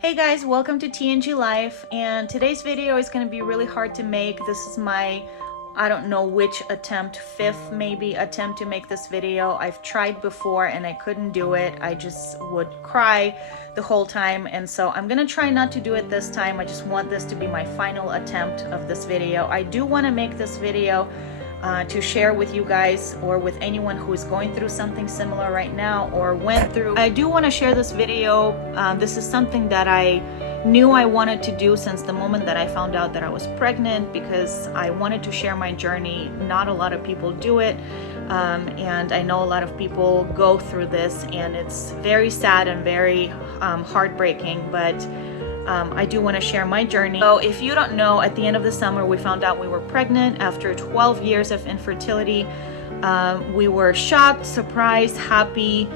Hey guys, welcome to TNG Life, and today's video is going to be really hard to make. This is my, I don't know which attempt, fifth maybe attempt to make this video. I've tried before and I couldn't do it. I just would cry the whole time, and so I'm gonna try not to do it this time. I just want this to be my final attempt of this video. I do want to make this video to share with you guys or with anyone who is going through something similar right now or went through. I do want to share this video. This is something that I knew I wanted to do since the moment that I found out that I was pregnant, because I wanted to share my journey. Not a lot of people do it, and I know a lot of people go through this, and it's very sad and very heartbreaking, but I do want to share my journey. So if you don't know, at the end of the summer we found out we were pregnant after 12 years of infertility. We were shocked, surprised, happy.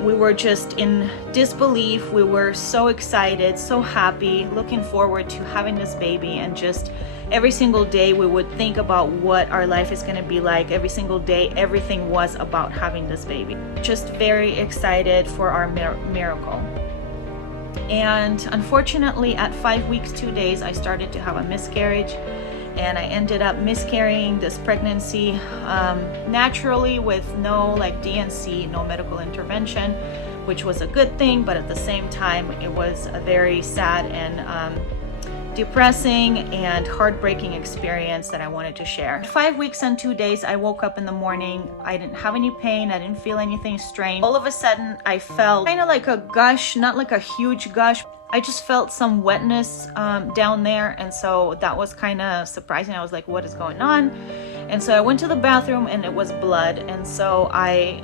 We were just in disbelief. We were so excited, so happy, looking forward to having this baby, and just every single day we would think about what our life is going to be like. Every single day, everything was about having this baby. Just very excited for our miracle. And unfortunately, at 5 weeks 2 days, I started to have a miscarriage, and I ended up miscarrying this pregnancy naturally with no DNC, no medical intervention, which was a good thing, but at the same time it was a very sad and depressing and heartbreaking experience that I wanted to share. 5 weeks and 2 days, I woke up in the morning. I didn't have any pain. I didn't feel anything strange. All of a sudden, I felt kind of like a gush, not like a huge gush. I just felt some wetness down there, and so that was kind of surprising. I was like, what is going on? And so I went to the bathroom and it was blood, and so I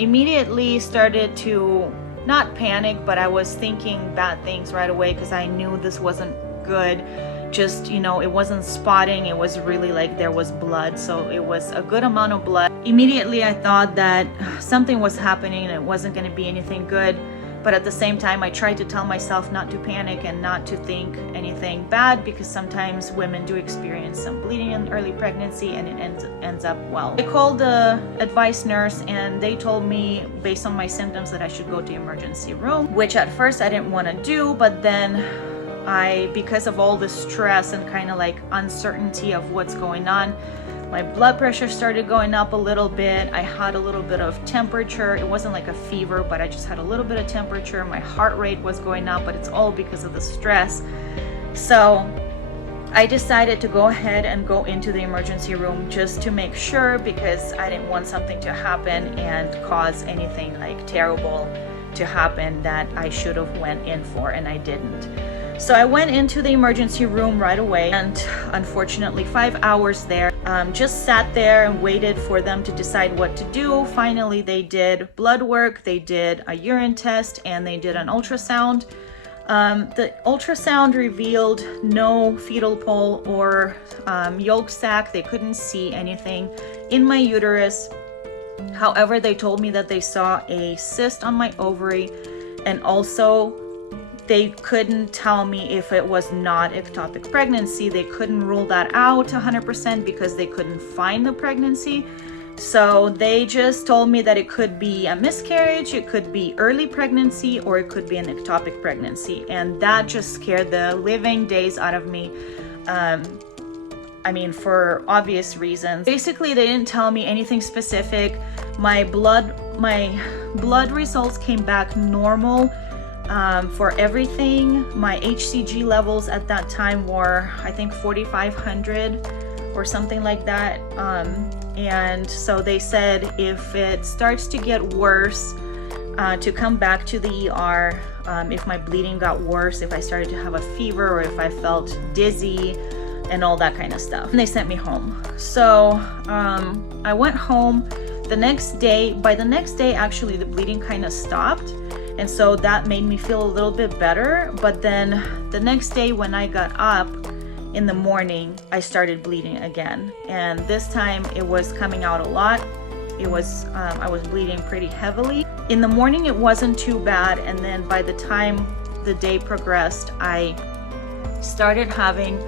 immediately started to not panic, but I was thinking bad things right away because I knew this wasn't good. Just, it wasn't spotting. It was really like there was blood, so it was a good amount of blood. Immediately I thought that something was happening and it wasn't going to be anything good. But at the same time, I tried to tell myself not to panic and not to think anything bad, because sometimes women do experience some bleeding in early pregnancy and it ends up well. I called the advice nurse and they told me, based on my symptoms, that I should go to emergency room, which at first I didn't want to do, but then because of all the stress and kind of uncertainty of what's going on, my blood pressure started going up a little bit. I had a little bit of temperature. It wasn't like a fever, but I just had a little bit of temperature. My heart rate was going up, but it's all because of the stress. So I decided to go ahead and go into the emergency room just to make sure, because I didn't want something to happen and cause anything terrible to happen that I should have went in for, and I didn't. So I went into the emergency room right away, and unfortunately 5 hours there, just sat there and waited for them to decide what to do. Finally, they did blood work, they did a urine test, and they did an ultrasound. The ultrasound revealed no fetal pole or yolk sac. They couldn't see anything in my uterus. However, they told me that they saw a cyst on my ovary, and also they couldn't tell me if it was not ectopic pregnancy. They couldn't rule that out 100% because they couldn't find the pregnancy. So they just told me that it could be a miscarriage, it could be early pregnancy, or it could be an ectopic pregnancy. And that just scared the living days out of me. For obvious reasons. Basically, they didn't tell me anything specific. My blood results came back normal. For everything. My HCG levels at that time were, I think, 4,500 or something like that. And so they said if it starts to get worse, to come back to the ER. If my bleeding got worse, if I started to have a fever, or if I felt dizzy and all that kind of stuff. And they sent me home. So I went home the next day. By the next day, actually, the bleeding kind of stopped. And so that made me feel a little bit better. But then the next day when I got up in the morning, I started bleeding again. And this time it was coming out a lot. It was, I was bleeding pretty heavily. In the morning it wasn't too bad. And then by the time the day progressed, I started having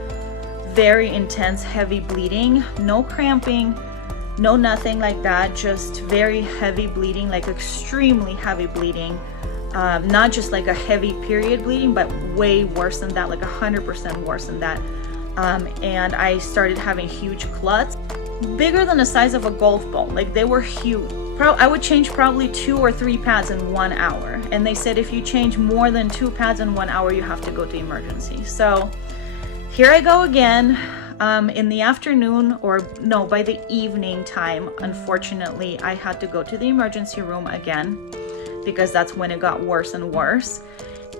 very intense, heavy bleeding. No cramping, no nothing like that. Just very heavy bleeding, extremely heavy bleeding. not just like a heavy period bleeding, but way worse than that, like 100% worse than that. And I started having huge clots, bigger than the size of a golf ball. Like, they were huge. I would change probably 2 or 3 pads in 1 hour. And they said if you change more than 2 pads in 1 hour, you have to go to emergency. So here I go again. In the afternoon, or no, by the evening time, unfortunately, I had to go to the emergency room again, because that's when it got worse and worse.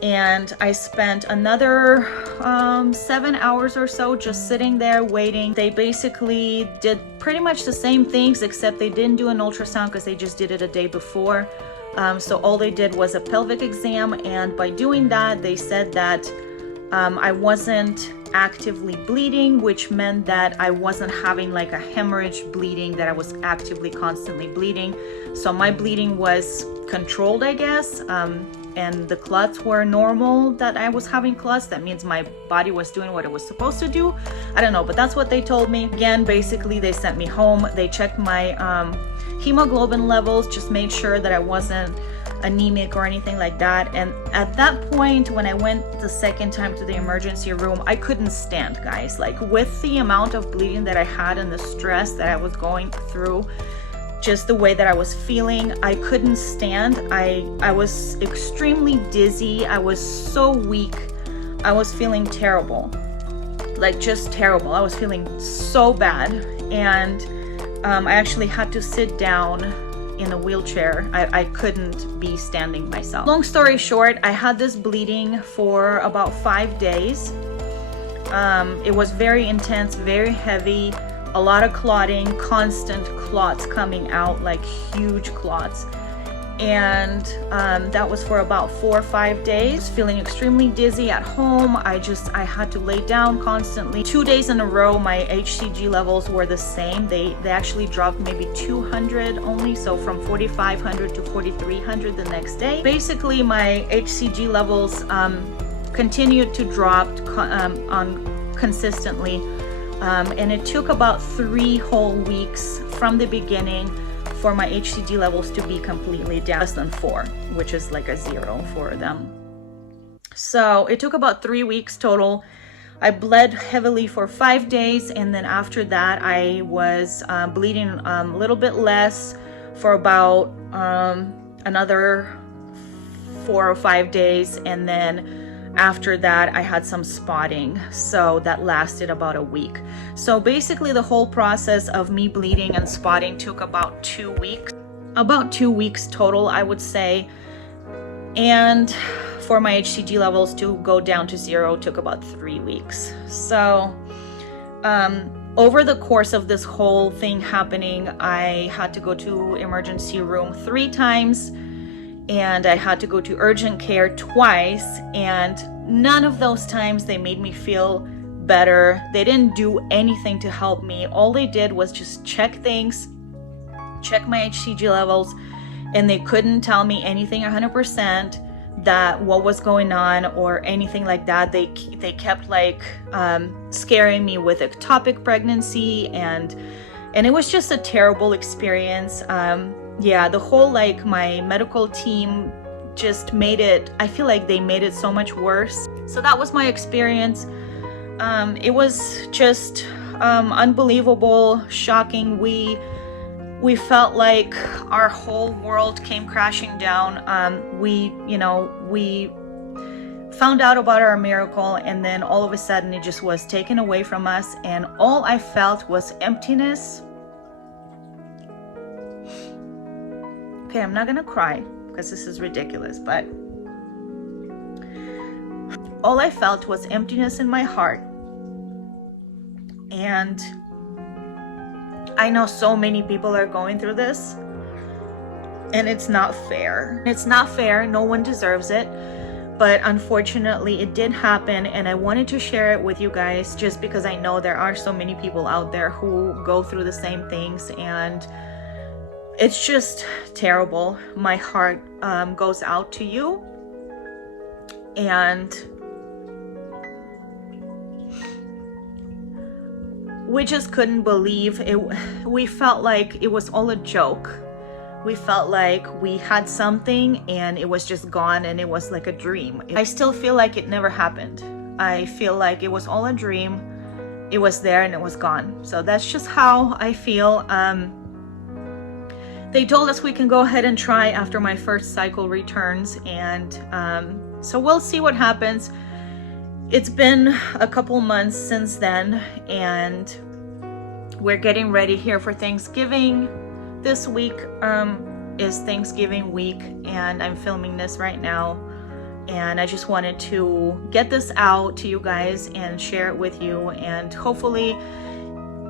And I spent another 7 hours or so just sitting there waiting. They basically did pretty much the same things, except they didn't do an ultrasound because they just did it a day before. So all they did was a pelvic exam, and by doing that, they said that I wasn't actively bleeding, which meant that I wasn't having like a hemorrhage bleeding, that I was actively constantly bleeding. So my bleeding was controlled, I guess, and the clots were normal, that I was having clots. That means my body was doing what it was supposed to do. I don't know, but that's what they told me. Again, basically they sent me home. They checked my hemoglobin levels, just made sure that I wasn't anemic or anything like that. And at that point, when I went the second time to the emergency room, I couldn't stand, guys. Like, with the amount of bleeding that I had and the stress that I was going through, just the way that I was feeling, I couldn't stand. I was extremely dizzy. I was so weak. I was feeling terrible, like just terrible. I was feeling so bad. And I actually had to sit down in a wheelchair. I couldn't be standing myself. Long story short, I had this bleeding for about 5 days. It was very intense, very heavy, a lot of clotting, constant clots coming out, like huge clots. And that was for about 4 or 5 days. Feeling extremely dizzy at home. I had to lay down constantly. 2 days in a row, my HCG levels were the same. They actually dropped maybe 200 only, so from 4,500 to 4,300 the next day. Basically, my HCG levels continued to drop consistently, and it took about 3 whole weeks from the beginning for my HCG levels to be completely down, less than 4, which is like a 0 for them. So it took about 3 weeks total. I bled heavily for 5 days, and then after that I was bleeding a little bit less for about another 4 or 5 days, and then after that I had some spotting, so that lasted about a week. So basically the whole process of me bleeding and spotting took about 2 weeks. About 2 weeks total, I would say. And for my HCG levels to go down to 0 took about 3 weeks. So over the course of this whole thing happening, I had to go to emergency room 3 times. And I had to go to urgent care twice, and none of those times they made me feel better. They didn't do anything to help me. All they did was just check things, check my HCG levels, and they couldn't tell me anything 100% that what was going on or anything like that. They kept like scaring me with ectopic pregnancy, and it was just a terrible experience. Yeah, the whole, like, my medical team just made it, I feel like they made it so much worse. So that was my experience. It was just unbelievable, shocking. We felt like our whole world came crashing down. We found out about our miracle, and then all of a sudden it just was taken away from us, and all I felt was emptiness. Okay, I'm not gonna cry because this is ridiculous, but all I felt was emptiness in my heart. And I know so many people are going through this, and it's not fair. It's not fair. No one deserves it. But unfortunately, it did happen, and I wanted to share it with you guys just because I know there are so many people out there who go through the same things, and it's just terrible. My heart goes out to you, and we just couldn't believe it. We felt like it was all a joke. we felt like we had something and it was just gone, and it was like a dream. I still feel like it never happened. I feel like it was all a dream. It was there and it was gone. So that's just how I feel. They told us we can go ahead and try after my first cycle returns, and so we'll see what happens. It's been a couple months since then, and we're getting ready here for Thanksgiving. This week is Thanksgiving week, and I'm filming this right now, and I just wanted to get this out to you guys and share it with you, and hopefully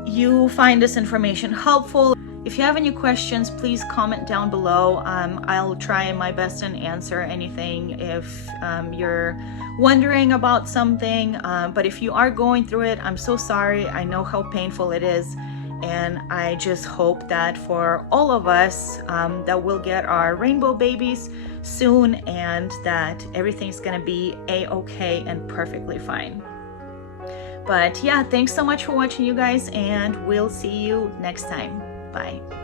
you find this information helpful. If you have any questions, please comment down below. I'll try my best and answer anything if you're wondering about something. But if you are going through it, I'm so sorry. I know how painful it is. And I just hope that for all of us, that we'll get our rainbow babies soon, and that everything's gonna be a-okay and perfectly fine. But yeah, thanks so much for watching, you guys, and we'll see you next time. Bye.